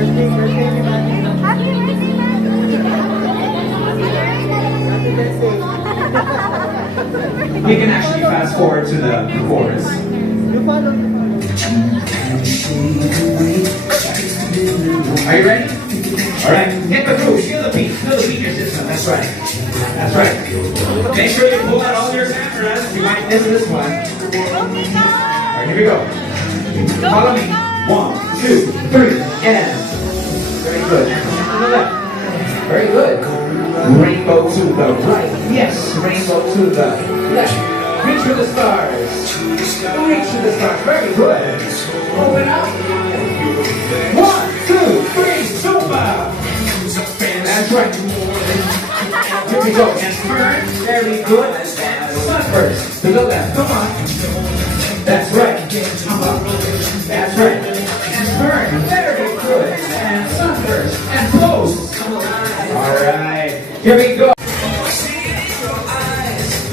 Happy birthday, You can actually fast forward to the chorus. Are you ready? Alright, hit the groove, feel the beat in your system, that's right. That's right. Make sure you pull out all your cameras, you might miss this one. Alright, here we go. Follow me. 1, 2, 3, and very good. To the left. Very good. Rainbow to the right. Yes, rainbow to the left. Reach for the stars. Reach for the stars. Very good. Open up. 1, 2, 3, super. That's right. Here we go. And turn. Very good. And sunburst to the left. Come on. That's right. That's right. And turn. Very good. And sunburst. And close. All right. Here we go.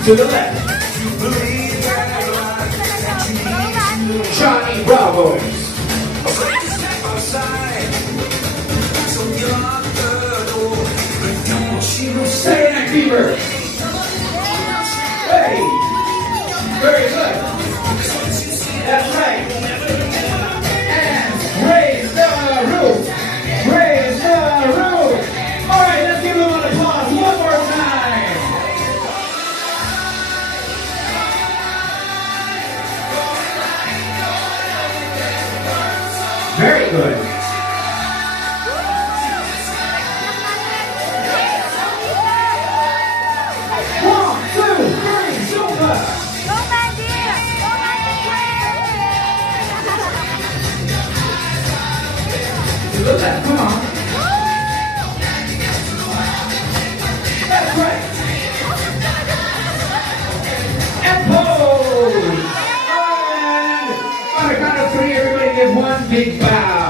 To the left. Johnny Bravo. Saturday Night Fever. Hey. Very good. That's right. And raise the roof. Raise the roof. All right, let's give them an applause one more time. Very good. One, two, three, super. Look at that, come on. That's right. And pose. And on the count of 3, everybody give one big bow.